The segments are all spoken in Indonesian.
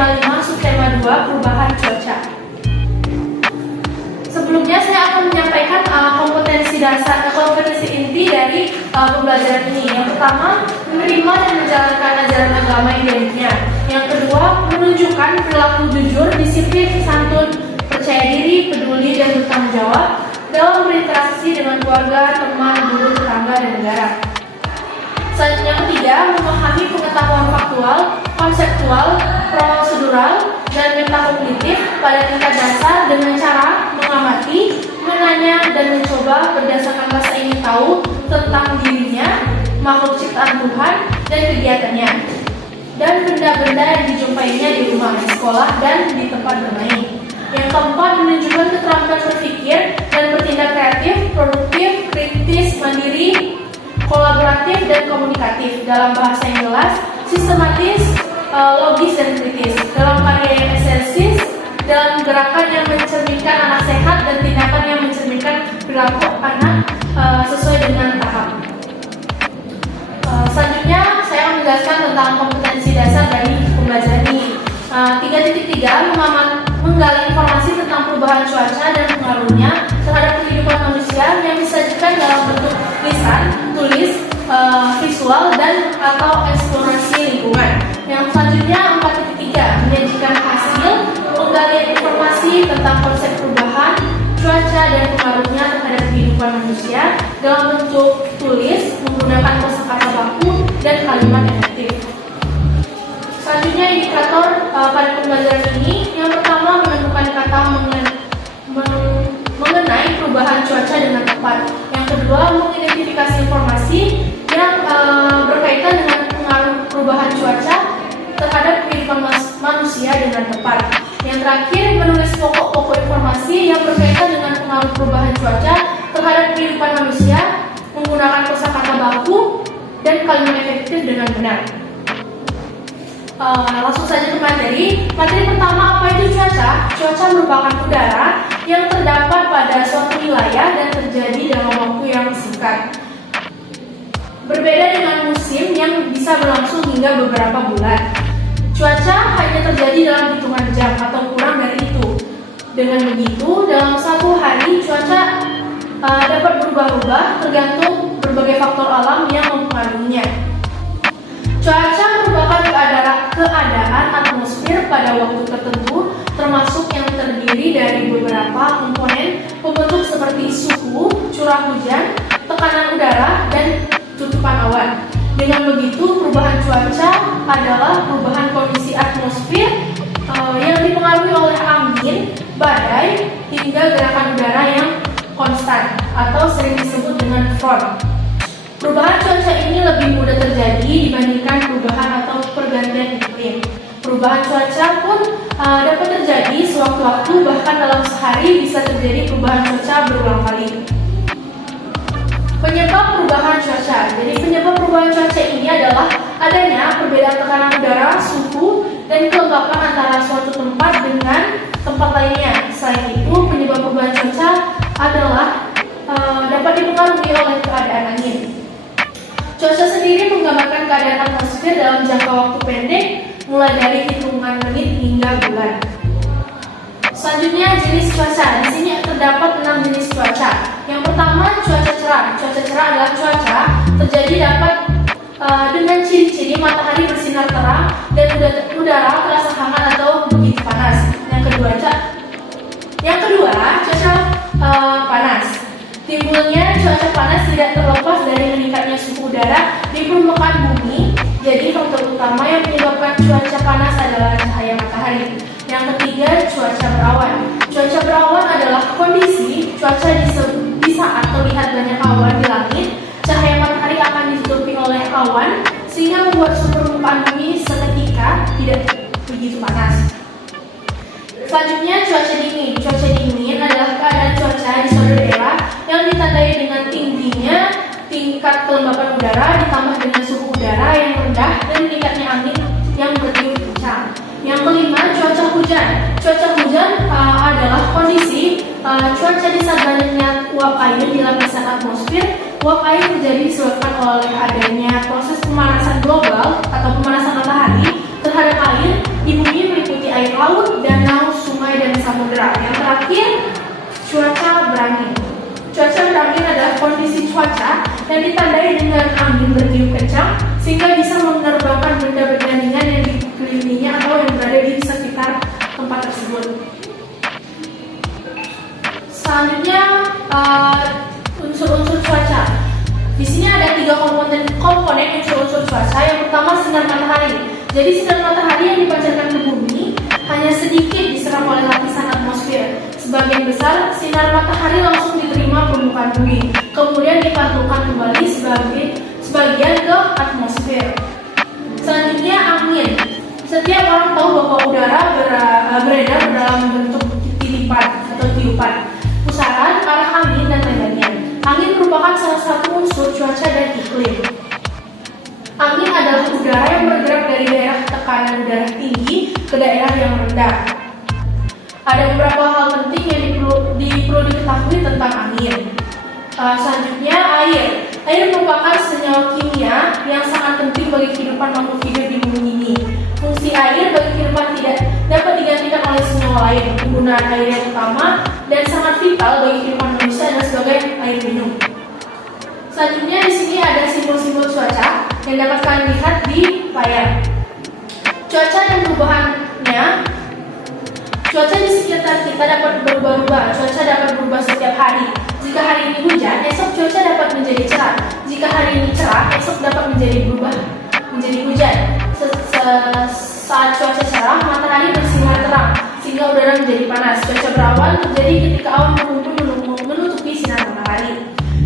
tema 5 subtema 2 perubahan cuaca. Sebelumnya saya akan menyampaikan kompetensi inti dari pembelajaran ini. Yang pertama, menerima dan menjalankan ajaran agama yang dianutnya. Yang kedua, menunjukkan perilaku jujur, disiplin, santun, percaya diri, peduli, dan bertanggung jawab dalam berinteraksi dengan keluarga, teman, guru, tetangga, dan negara. Selanjutnya yang ketiga, memahami pengetahuan faktual, konseptual, prosedural, dan metakognitif pada tingkat dasar dengan cara mengamati, menanya, dan mencoba berdasarkan rasa ingin tahu tentang dirinya, makhluk ciptaan Tuhan, dan kegiatannya, dan benda-benda yang dijumpainya di rumah, di sekolah, dan di tempat bermain. Yang keempat, menunjukkan keterampilan berpikir dan bertindak kreatif, produktif, kritis, mandiri, kolaboratif, dan komunikatif dalam bahasa yang jelas, sistematis, logis, dan kritis, dalam karya yang esensial, dalam gerakan yang mencerminkan anak sehat, dan tindakan yang mencerminkan perilaku anak sesuai dengan tahap. Selanjutnya saya akan menjelaskan tentang kompetensi dasar dari pembelajaran ini. 3.3 menggali informasi tentang perubahan cuaca dan pengaruhnya terhadap kehidupan manusia yang disajikan dalam bentuk lisan, tulis, visual, dan atau eksplorasi lingkungan. Yang selanjutnya 4.3 menyajikan hasil penggalian informasi tentang konsep perubahan cuaca dan pengaruhnya terhadap kehidupan manusia dalam bentuk tulis menggunakan kosakata baku dan kalimat efektif. Selanjutnya indikator pada pembelajaran ini, yang pertama menemukan kata mengenai perubahan cuaca dengan tepat. Yang kedua, mengidentifikasi informasi yang berkaitan dengan pengaruh perubahan cuaca terhadap kehidupan manusia dengan tepat. Yang terakhir, menulis pokok-pokok informasi yang berkaitan dengan pengaruh perubahan cuaca terhadap kehidupan manusia menggunakan kosakata baku dan kalimat efektif dengan benar. Langsung saja ke materi. Materi pertama, apa itu cuaca? Cuaca merupakan udara yang terdapat pada suatu wilayah dan terjadi dalam waktu yang singkat. Berbeda dengan musim yang bisa berlangsung hingga beberapa bulan. Cuaca hanya terjadi dalam hitungan jam atau kurang dari itu. Dengan begitu, dalam satu hari cuaca dapat berubah-ubah tergantung berbagai faktor alam yang mempengaruhinya. Cuaca merupakan keadaan atmosfer pada waktu tertentu, termasuk yang terdiri dari beberapa komponen pembentuk seperti suhu, curah hujan, tekanan udara, dan tutupan awan. Dengan begitu, perubahan cuaca adalah perubahan kondisi atmosfer yang dipengaruhi oleh angin, badai, hingga gerakan udara yang konstan atau sering disebut dengan front. Perubahan cuaca ini lebih mudah terjadi dibandingkan perubahan atau pergantian iklim. Perubahan cuaca pun dapat terjadi sewaktu-waktu, bahkan dalam sehari bisa terjadi perubahan cuaca berulang kali. Penyebab perubahan cuaca. Jadi penyebab perubahan cuaca ini adalah adanya perbedaan tekanan udara, suhu, dan kelembapan antara suatu tempat dengan tempat lainnya. Selain itu, penyebab perubahan cuaca adalah dapat dipengaruhi oleh keadaan angin. Cuaca sendiri menggambarkan keadaan atmosfer dalam jangka waktu pendek, mulai dari hitungan menit hingga bulan. Selanjutnya jenis cuaca. Di sini terdapat 6 jenis cuaca. Yang pertama, cuaca cerah. Cuaca cerah adalah cuaca terjadi dapat dengan ciri-ciri matahari bersinar terang dan udara terasa hangat atau begitu panas. Yang kedua, cuaca panas. Timbulnya cuaca panas tidak terlepas dari meningkatnya suhu udara di permukaan bumi. Jadi faktor utama yang menyebabkan cuaca panas adalah cahaya matahari. Yang ketiga, cuaca berawan. Cuaca berawan adalah kondisi cuaca di saat terlihat banyak awan di langit, cahaya matahari akan ditutupi oleh awan sehingga membuat suhu permukaan bumi seketika tidak begitu panas. Selanjutnya, cuaca dingin. Cuaca dingin adalah keadaan cuaca di suatu daerah yang ditandai dengan tingginya tingkat kelembapan udara ditambah dengan suhu udara yang rendah dan meningkatnya angin yang bertiup kencang. Yang kelima, cuaca hujan. Cuaca hujan adalah kondisi cuaca di saat banyaknya uap air di lapisan atmosfer. Uap air terjadi disebabkan oleh adanya proses pemanasan global atau pemanasan matahari terhadap air di bumi meliputi laut, danau, sungai, dan samudera. Yang terakhir, cuaca berangin. Cuaca berangin adalah kondisi cuaca yang ditandai dengan angin bertiup kencang sehingga bisa menerbangkan benda-benda ringan yang dikelilinginya atau yang berada di sekitar tempat tersebut. Selanjutnya, unsur-unsur cuaca. Di sini ada 3 komponen unsur-unsur cuaca. Yang pertama, sinar matahari. Jadi sinar matahari yang dipancarkan ke bumi hanya sedikit diserap oleh lapisan atmosfer. Sebagian besar sinar matahari langsung diterima permukaan bumi, kemudian dipantulkan kembali sebagian ke atmosfer. Selanjutnya, angin. Setiap orang tahu bahwa udara beredar dalam bentuk titipan atau tiupan, pusaran, arah angin, dan lain-lainnya. Angin merupakan salah satu unsur cuaca dan iklim. Angin adalah udara yang bergerak dari daerah tekanan udara tinggi ke daerah yang rendah. Ada beberapa hal penting yang perlu diketahui tentang angin. Selanjutnya, air. Air merupakan senyawa kimia yang sangat penting bagi kehidupan makhluk hidup di bumi ini. Fungsi air bagi kehidupan tidak dapat digantikan oleh senyawa lain. Penggunaan air yang utama dan sangat vital bagi kehidupan manusia adalah sebagai air minum. Selanjutnya, di sini ada simbol-simbol cuaca yang dapat kalian lihat di layar. Cuaca dan perubahannya. Cuaca di sekitar kita dapat berubah-ubah. Cuaca dapat berubah setiap hari. Jika hari ini hujan, esok cuaca dapat menjadi cerah. Jika hari ini cerah, esok dapat berubah menjadi hujan. Saat cuaca cerah, matahari bersinar terang sehingga udara menjadi panas. Cuaca berawan terjadi ketika awan berkumpul menutupi sinar matahari.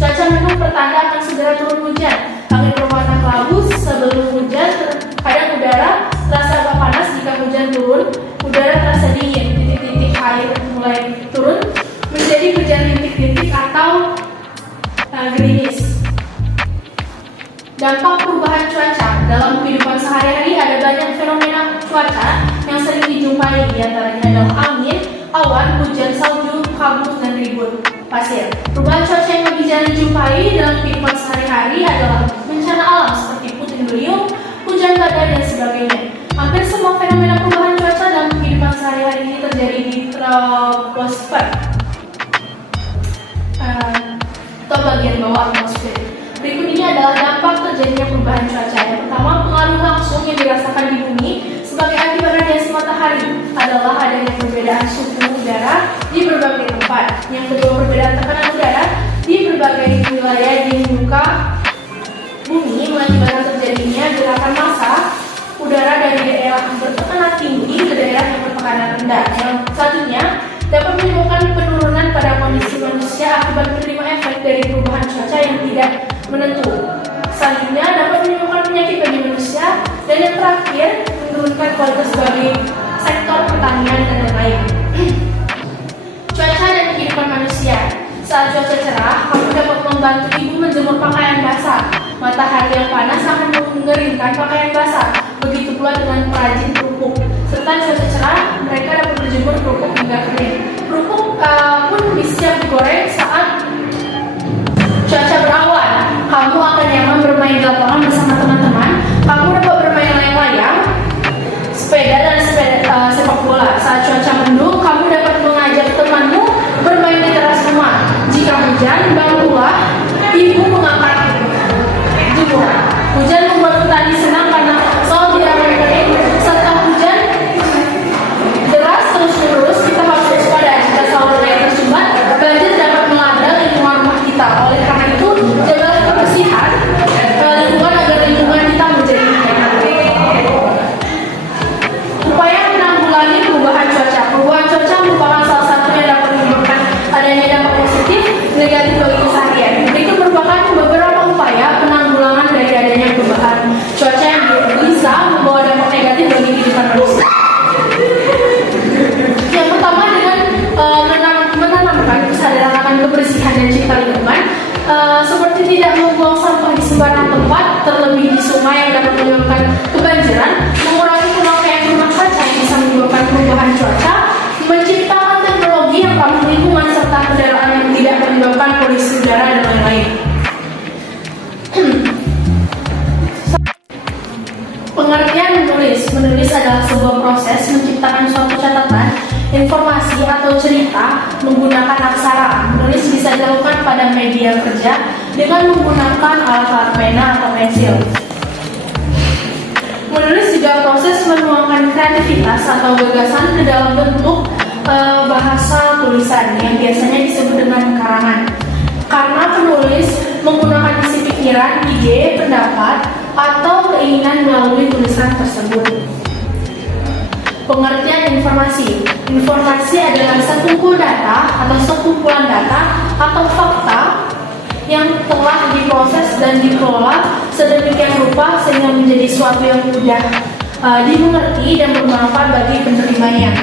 Cuaca mendung pertanda akan segera turun hujan. Angin berwarna kelabu sebelum hujan. Kadang udara terasa agak panas jika hujan turun. Udara terasa dingin. Titik-titik air mulai turun menjadi hujan rintik-rintik atau gerimis. Dampak perubahan cuaca dalam kehidupan sehari-hari. Ada banyak fenomena cuaca yang sering dijumpai, di antaranya adalah angin, awan, hujan, salju, kabut, dan ribuan pasir. Perubahan cuaca yang lebih jarang dijumpai dalam kehidupan sehari-hari adalah bencana alam seperti puting beliung, hujan badai, dan sebagainya. Hampir semua fenomena perubahan cuaca dalam kehidupan sehari-hari ini terjadi di troposfer atau bagian bawah atmosfer. Berikut ini adalah dampak terjadinya perubahan cuaca. Yang pertama, pengaruh langsung yang dirasakan di bumi sebagai akibat radiasi matahari adalah adanya perbedaan suhu udara di berbagai tempat. Yang kedua, perbedaan tekanan udara di berbagai wilayah di muka bumi mengakibatkan terjadinya gerakan massa udara dari daerah bertekanan tinggi ke daerah yang bertekanan rendah. Yang selanjutnya, dapat menyebabkan penurunan pada kondisi manusia akibat menerima efek dari perubahan cuaca yang tidak menentu. Selanjutnya, dapat menyebabkan penyakit bagi manusia. Dan yang terakhir, menurunkan kualitas bagi sektor pertanian dan lain-lain. Cuaca dan kehidupan manusia. Saat cuaca cerah, kamu dapat membantu ibu menjemur pakaian basah. Matahari yang panas akan mengeringkan pakaian basah. Begitu pula dengan perajin kerupuk. Serta cuaca cerah, mereka dapat berjemur kerupuk hingga kering. Kerupuk pun siap digoreng saat cuaca berawan. Kamu akan nyaman bermain di lapangan bersama teman-teman. Kamu dapat bermain layang-layang, sepeda, dan sepak bola. Saat cuaca mendung, kamu dapat mengajak temanmu bermain di teras rumah. Jika hujan, bantulah ibu mengangkat jemur. Hujan membuat petani senang karena sawah tidak mengering. Serta hujan deras terus-menerus, kita harus waspada. Jika sawah mulai tersumbat, banjir dapat melanda lingkungan rumah kita. Oleh karena itu, jagalah kebersihan lingkungan agar lingkungan kita menjadi baik. Upaya menanggulangi perubahan cuaca. Perubahan cuaca merupakan salah satu yang dapat menyebabkan adanya dampak positif negatif bagi keseharian. Berikut merupakan beberapa upaya penanggulangan dari adanya perubahan pada media kerja dengan menggunakan alat-alat pena atau pensil. Menulis juga proses menuangkan kreativitas atau gagasan ke dalam bentuk bahasa tulisan yang biasanya disebut dengan karangan. Karena penulis menggunakan isi pikiran, ide, pendapat, atau keinginan melalui tulisan tersebut. Pengertian informasi. Informasi adalah sekumpulan data atau fakta yang telah diproses dan dikelola sedemikian rupa sehingga menjadi suatu yang mudah dimengerti dan bermanfaat bagi penerimanya.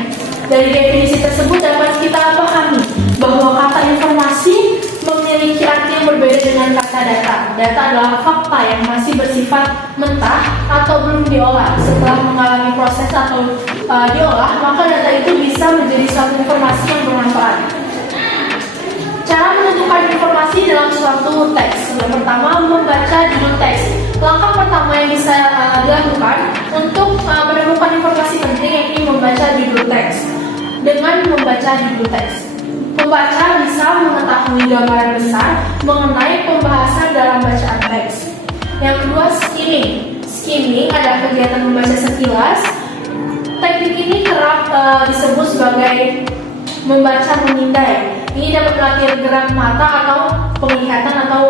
Dari definisi tersebut dapat kita pahami bahwa kata informasi memiliki arti yang berbeda dengan kata data. Data adalah fakta yang masih bersifat mentah atau belum diolah. Setelah mengalami proses atau diolah, maka data itu bisa menjadi suatu informasi yang bermanfaat. Cara menentukan informasi dalam suatu teks. Yang pertama, membaca judul teks. Langkah pertama yang bisa dilakukan untuk menemukan informasi penting yakni membaca judul teks. Dengan membaca judul teks, pembaca bisa mengetahui gambaran besar mengenai pembahasan dalam bacaan teks. Yang kedua, skimming. Skimming adalah kegiatan membaca sekilas. Teknik ini kerap disebut sebagai membaca memindai. Ini dapat melatih gerak mata atau penglihatan atau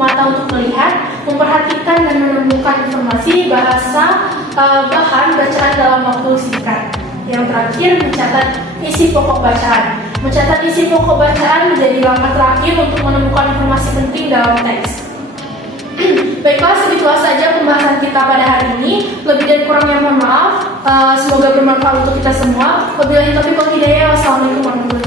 mata untuk melihat, memperhatikan dan menemukan informasi bahasa bahan bacaan dalam waktu singkat. Yang terakhir, mencatat isi pokok bacaan. Mencatat isi pokok bacaan menjadi langkah terakhir untuk menemukan informasi penting dalam teks. Baiklah, segitulah saja pembahasan kita pada hari ini. Lebih dan kurangnya mohon maaf. Semoga bermanfaat untuk kita semua. Wabillahi taufiq wal hidayah. Wassalamualaikum warahmatullahi wabarakatuh.